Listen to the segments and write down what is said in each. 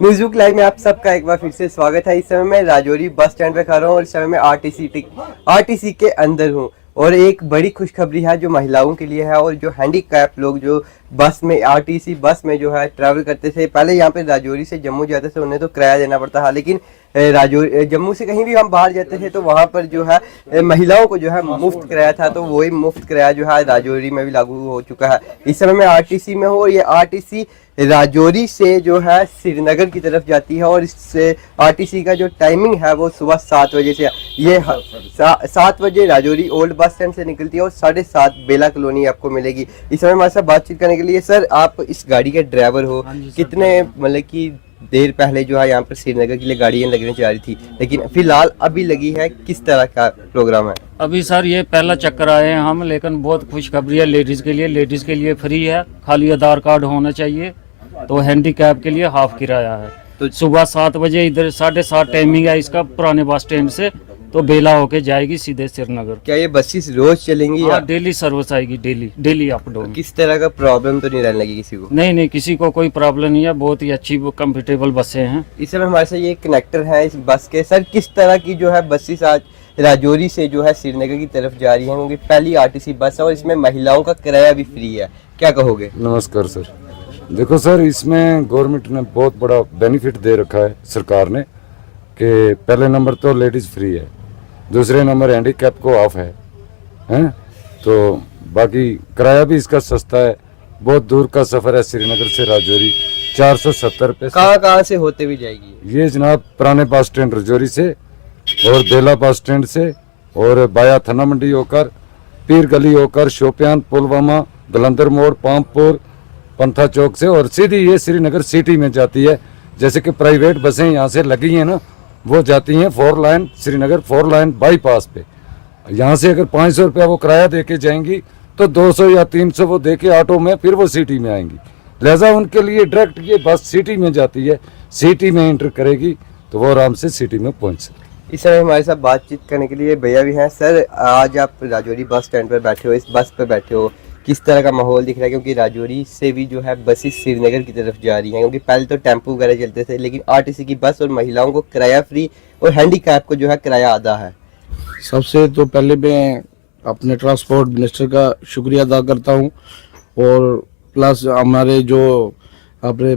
News live में आप सबका एक बार फिर से स्वागत है। इस समय मैं राजौरी बस स्टैंड पे खड़ा हूँ और इस समय मैं आरटीसी के अंदर हूँ और एक बड़ी खुशखबरी है जो महिलाओं के लिए है और जो हैंडीकैप लोग जो बस में आरटीसी बस में जो है ट्रैवल करते थे। पहले यहाँ पे राजौरी से जम्मू जाते थे, उन्हें तो किराया देना पड़ता है, लेकिन जम्मू से कहीं भी हम बाहर जाते थे तो वहाँ पर जो है महिलाओं को जो है मुफ्त किराया था, तो वही मुफ्त किराया जो है राजौरी में भी लागू हो चुका है। इस समय मैं आरटीसी में हूँ और ये आरटीसी राजौरी से जो है श्रीनगर की तरफ जाती है और इससे आरटीसी का जो टाइमिंग है वो सुबह 7 बजे से ये 7 बजे राजौरी ओल्ड बस स्टैंड से निकलती है और 7:30 बेला कॉलोनी आपको मिलेगी। इस समय हमारे साथ बातचीत करने के लिए सर, आप इस गाड़ी के ड्राइवर हो, कितने मतलब कि देर पहले जो है यहाँ पर श्रीनगर के लिए गाड़ियाँ लगने जा रही थी, लेकिन फिलहाल अभी लगी है, किस तरह का प्रोग्राम है? अभी सर ये पहला चक्कर आए हैं हम, लेकिन बहुत खुशखबरी है लेडीज़ के लिए फ्री है, खाली आधार कार्ड होना चाहिए। तो हैंडीकैप के लिए हाफ किराया है। तो सुबह 7 बजे इधर 7:30 टाइमिंग है इसका पुराने बस स्टैंड से, तो बेला होके जाएगी सीधे श्रीनगर। क्या ये बसेस रोज चलेंगी? हाँ, डेली सर्विस आएगी, डेली अप डाउन। किस तरह का प्रॉब्लम तो नहीं रहने लगी किसी को? नहीं, किसी को कोई प्रॉब्लम नहीं है, बहुत ही अच्छी कंफर्टेबल बसें हैं। इस समय हमारे साथ ये कनेक्टर है इस बस के। सर, किस तरह की जो है बसेस आज राजौरी से जो है श्रीनगर की तरफ जा रही है, क्योंकि पहली आरटीसी बस है और इसमें महिलाओं का किराया भी फ्री है, क्या कहोगे? नमस्कार सर। देखो सर, इसमें गवर्नमेंट ने बहुत बड़ा बेनिफिट दे रखा है सरकार ने कि पहले नंबर तो लेडीज फ्री है, दूसरे नंबर हैंडीकैप को ऑफ है, हैं? तो बाकी किराया भी इसका सस्ता है। बहुत दूर का सफर है श्रीनगर से राजौरी, 470 रुपये। कहाँ से होते हुए जाएगी ये जनाब? पुराने बस स्टैंड राजौरी से और बेला बस स्टैंड से और बाया थाना मंडी होकर पीर गली होकर शोपियान, पुलवामा, गलंदर मोड़, पामपुर, पंथा चौक से और सीधी ये श्रीनगर सिटी में जाती है। जैसे कि प्राइवेट बसें यहाँ से लगी हैं ना, वो जाती हैं 4 लाइन श्रीनगर 4 लाइन बाईपास पे। यहाँ से अगर 500 रुपया वो किराया दे के जाएंगी तो 200 या 300 वो दे के ऑटो में फिर वो सिटी में आएंगी। लिहाजा उनके लिए डायरेक्ट ये बस सिटी में जाती है, सिटी में एंटर करेगी तो वो आराम से सिटी में पहुँच सकती। इस समय हमारे साथ बातचीत करने के लिए भैया भी हैं। सर, आज आप राजौरी बस स्टैंड पर बैठे हो, इस बस पर बैठे हो, किस तरह का माहौल दिख रहा है? क्योंकि राजौरी से भी जो है बसेस श्रीनगर की तरफ जा रही हैं, क्योंकि पहले तो टेम्पो वगैरह चलते थे, लेकिन आरटीसी की बस और महिलाओं को किराया फ्री और हैंडीकैप को जो है किराया आधा है। सबसे तो पहले मैं अपने ट्रांसपोर्ट मिनिस्टर का शुक्रिया अदा करता हूं और प्लस हमारे जो अपने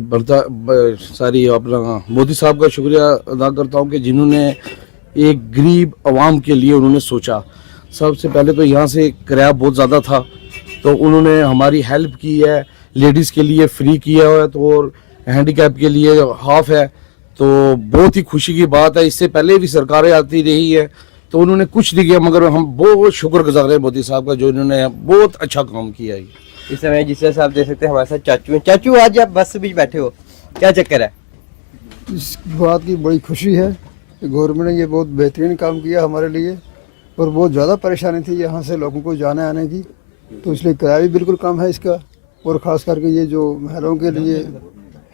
अपना मोदी साहब का शुक्रिया अदा करता हूं कि जिन्होंने एक गरीब आवाम के लिए उन्होंने सोचा। सबसे पहले तो यहाँ से किराया बहुत ज़्यादा था, तो उन्होंने हमारी हेल्प की है। लेडीज़ के लिए फ्री किया है तो और हैंडीकैप के लिए हाफ है, तो बहुत ही खुशी की बात है। इससे पहले भी सरकारें आती रही है तो उन्होंने कुछ नहीं किया, मगर हम बहुत शुक्रगुजार हैं मोदी साहब का, जो इन्होंने बहुत अच्छा काम किया है। इस समय जिस तरह से आप देख सकते हैं हमारे साथ चाचू हैं। चाचू, आज आप बस के बीच बैठे हो, क्या चक्कर है? इस बात की बड़ी खुशी है कि गवर्नमेंट ने ये बहुत बेहतरीन काम किया हमारे लिए, और बहुत ज़्यादा परेशानी थी यहाँ से लोगों को जाने आने की, तो इसलिए किराया भी बिल्कुल कम है इसका, और ख़ास करके ये जो महिलाओं के लिए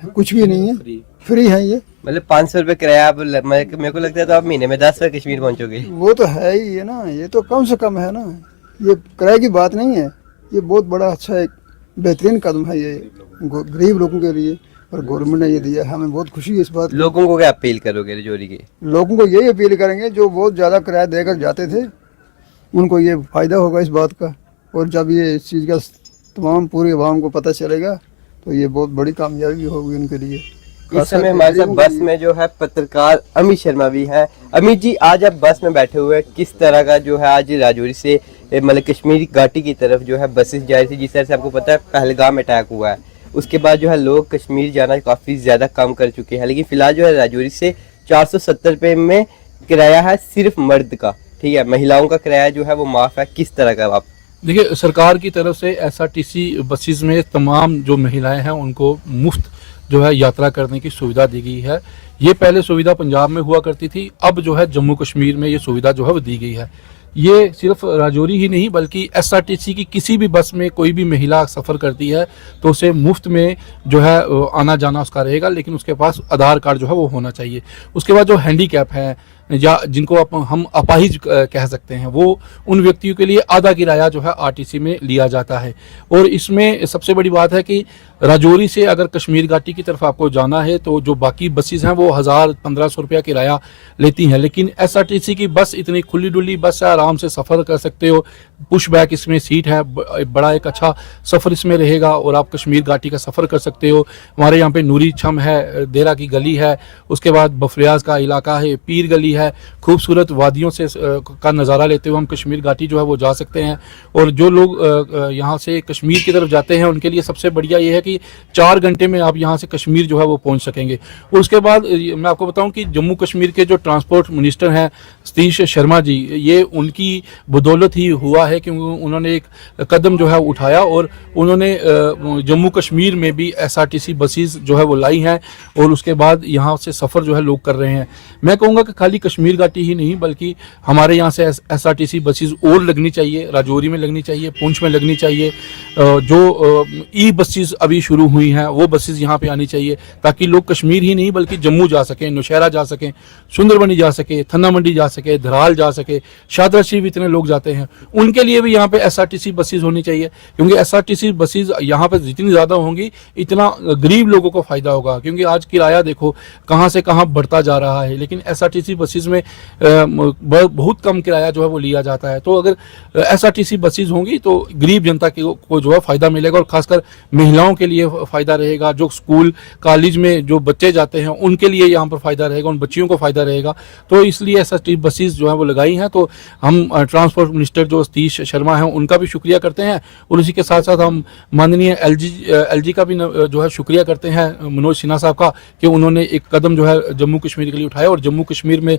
कुछ भी नहीं है, फ्री है ये। मतलब 500 रुपये किराया आप, मेरे को लगता है तो आप महीने में 10 बार कश्मीर पहुँचोगे। वो तो है ही है ना, ये तो कम से कम है ना, ये किराए की बात नहीं है। ये बहुत बड़ा अच्छा एक बेहतरीन कदम है ये गरीब लोगों के लिए, और गवर्नमेंट ने ये दिया है, हमें बहुत खुशी है इस बात। लोगों को क्या अपील करोगे राजौरी के? लोगों को यही अपील करेंगे जो बहुत ज़्यादा किराया देकर जाते थे, उनको ये फ़ायदा होगा इस बात का, और जब ये इस चीज़ का तमाम पूरी आवाम को पता चलेगा तो ये बहुत बड़ी कामयाबी होगी उनके लिए। इस समय हमारे साथ बस में जो है पत्रकार अमित शर्मा भी हैं। अमित जी, आज आप बस में बैठे हुए हैं, किस तरह का जो है आज राजौरी से मतलब कश्मीरी घाटी की तरफ जो है बसेस जा रही थी? जिस तरह से आपको पता है पहलगाम अटैक हुआ है, उसके बाद जो है लोग कश्मीर जाना काफ़ी ज़्यादा कम कर चुके हैं, लेकिन फिलहाल जो है राजौरी से 470 रुपये में किराया है सिर्फ मर्द का, ठीक है, महिलाओं का किराया जो है वो माफ़ है। किस तरह का आप? देखिए, सरकार की तरफ से एसआरटीसी बसेस में तमाम जो महिलाएं हैं उनको मुफ्त जो है यात्रा करने की सुविधा दी गई है। ये पहले सुविधा पंजाब में हुआ करती थी, अब जो है जम्मू कश्मीर में ये सुविधा जो है वो दी गई है। ये सिर्फ राजौरी ही नहीं बल्कि एसआरटीसी की किसी भी बस में कोई भी महिला सफ़र करती है तो उसे मुफ्त में जो है आना जाना उसका रहेगा, लेकिन उसके पास आधार कार्ड जो है वो होना चाहिए। उसके बाद जो हैंडीकैप है या जिनको हम अपाहिज कह सकते हैं, वो उन व्यक्तियों के लिए आधा किराया जो है आरटीसी में लिया जाता है। और इसमें सबसे बड़ी बात है कि राजौरी से अगर कश्मीर घाटी की तरफ आपको जाना है तो जो बाकी बसेस हैं वो 1000-1500 रुपया किराया लेती हैं, लेकिन एसआरटीसी की बस इतनी खुली डुली बस है, आराम से सफ़र कर सकते हो। पुश बैक इसमें सीट है, बड़ा एक अच्छा सफ़र इसमें रहेगा और आप कश्मीर घाटी का सफ़र कर सकते हो। हमारे यहाँ पे नूरी छम है, देरा की गली है, उसके बाद बफरियाज का इलाका है, पीर गली है, खूबसूरत वादियों से का नज़ारा लेते हुए हम कश्मीर घाटी जो है वो जा सकते हैं। और जो लोग यहाँ से कश्मीर की तरफ जाते हैं उनके लिए सबसे बढ़िया ये है कि 4 घंटे में आप यहाँ से कश्मीर जो है वो पहुँच सकेंगे। और उसके बाद मैं आपको बताऊँ कि जम्मू कश्मीर के जो ट्रांसपोर्ट मिनिस्टर हैं सतीश शर्मा जी, ये उनकी बदौलत ही हुआ है कि उन्होंने एक कदम जो है उठाया और उन्होंने जम्मू कश्मीर में भी एसआरटीसी बसेस जो है वो लाई हैं और उसके बाद यहाँ से सफ़र जो है लोग कर रहे हैं। मैं कहूँगा कि खाली कश्मीर घाटी ही नहीं बल्कि हमारे यहाँ से एसआरटीसी बसेस और लगनी चाहिए, राजौरी में लगनी चाहिए, पुंछ में लगनी चाहिए। जो ई बसेस अभी शुरू हुई हैं वो बसेस यहाँ पे आनी चाहिए ताकि लोग कश्मीर ही नहीं बल्कि जम्मू जा सकें, नौशहरा जा सकें, सुंदरबनी जा सके, थन्ना मंडी जा सके, धराल जा सके, शादरा शरीफ इतने लोग जाते हैं, उनके लिए भी यहाँ पे एसआरटीसी बसेस होनी चाहिए। क्योंकि एसआरटीसी बसेस यहाँ पे जितनी ज़्यादा होंगी इतना गरीब लोगों को फ़ायदा होगा। क्योंकि आज किराया देखो कहाँ से कहाँ बढ़ता जा रहा है, लेकिन एसआरटीसी बसेस में बहुत कम किराया जो है वो लिया जाता है। तो अगर एसआरटीसी बसेस होंगी तो गरीब जनता को जो है फ़ायदा मिलेगा और ख़ासकर महिलाओं के लिए फ़ायदा रहेगा। जो स्कूल कॉलेज में जो बच्चे जाते हैं उनके लिए यहाँ पर फ़ायदा रहेगा, उन बच्चियों को फ़ायदा रहेगा। तो इसलिए एसआरटीसी बसेस जो है वो लगाई हैं। तो हम ट्रांसपोर्ट मिनिस्टर जो सतीश शर्मा हैं उनका भी शुक्रिया करते हैं और उसी के साथ साथ हम माननीय एलजी का भी जो है शुक्रिया करते हैं मनोज सिन्हा साहब का कि उन्होंने एक कदम जो है जम्मू कश्मीर के लिए उठाया और जम्मू कश्मीर में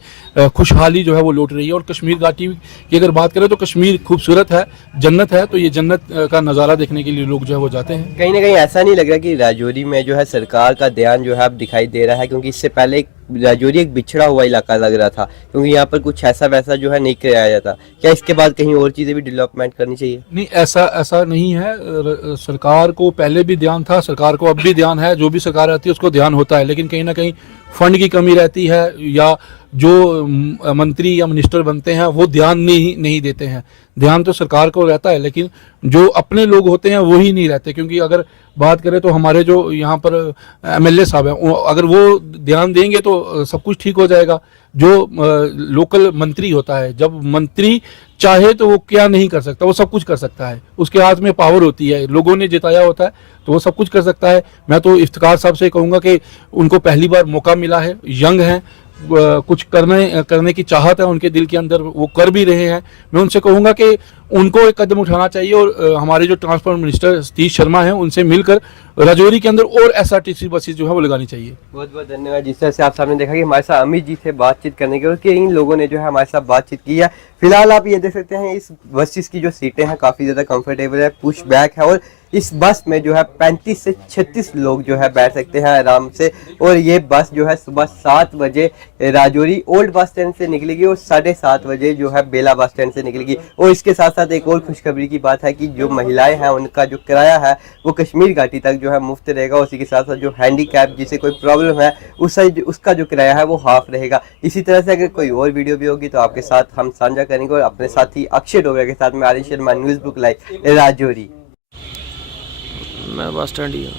खुशहाली जो है वो लौट रही है। और कश्मीर घाटी की अगर बात करें तो कश्मीर खूबसूरत है, जन्नत है, तो ये जन्नत का नज़ारा देखने के लिए लोग जो है वो जाते हैं। कहीं ना कहीं ऐसा नहीं लग रहा कि राजौरी में जो है सरकार का ध्यान जो है अब दिखाई दे रहा है? क्योंकि इससे पहले राजौरी एक बिछड़ा हुआ इलाका लग रहा था क्योंकि यहाँ पर कुछ ऐसा वैसा जो है नहीं कराया जाता। क्या इसके बाद कहीं और चीज़ें भी डेवलपमेंट करनी चाहिए? नहीं, ऐसा नहीं है। सरकार को पहले भी ध्यान था, सरकार को अब भी ध्यान है, जो भी सरकार आती है उसको ध्यान होता है, लेकिन कहीं ना कहीं फंड की कमी रहती है या जो मंत्री या मिनिस्टर बनते हैं वो ध्यान नहीं देते हैं। ध्यान तो सरकार को रहता है लेकिन जो अपने लोग होते हैं वो ही नहीं रहते। क्योंकि अगर बात करें तो हमारे जो यहाँ पर एमएलए साहब हैं अगर वो ध्यान देंगे तो सब कुछ ठीक हो जाएगा। जो लोकल मंत्री होता है, जब मंत्री चाहे तो वो क्या नहीं कर सकता, वो सब कुछ कर सकता है, उसके हाथ में पावर होती है, लोगों ने जिताया होता है तो वो सब कुछ कर सकता है। मैं तो इफ्तिखार साहब से कहूँगा कि उनको पहली बार मौका मिला है, यंग हैं, कुछ करने की चाहत है उनके दिल के अंदर, वो कर भी रहे हैं। मैं उनसे कहूँगा कि उनको एक कदम उठाना चाहिए और हमारे जो ट्रांसपोर्ट मिनिस्टर सतीश शर्मा हैं उनसे मिलकर राजौरी के अंदर और एसआरटीसी बसेस जो है वो लगानी चाहिए। बहुत बहुत धन्यवाद। जिस तरह से आप सामने देखा कि हमारे साथ अमित जी से बातचीत करने के और इन लोगों ने जो है हमारे साथ बातचीत की है। फिलहाल आप ये देख सकते हैं इस बसेस की जो सीटें हैं काफ़ी ज़्यादा कंफर्टेबल है, पुश बैक है और इस बस में जो है 35 से 36 लोग जो है बैठ सकते हैं आराम से। और ये बस जो है सुबह 7 बजे राजौरी ओल्ड बस स्टैंड से निकलेगी और 7:30 बजे जो है बेला बस स्टैंड से निकलेगी। और इसके साथ साथ एक और खुशखबरी की बात है कि जो महिलाएं हैं उनका जो किराया है वो कश्मीर घाटी तक जो है मुफ्त रहेगा। उसी के साथ साथ जो हैंडीकैप जिसे कोई प्रॉब्लम है उसका जो किराया है वो हाफ रहेगा। इसी तरह से अगर कोई और वीडियो भी होगी तो आपके साथ हम साझा करेंगे। और अपने साथी अक्षय डोगरा के साथ में Aryan Sharma, news book live, Rajouri. मैं बस स्टैंड ही हूँ।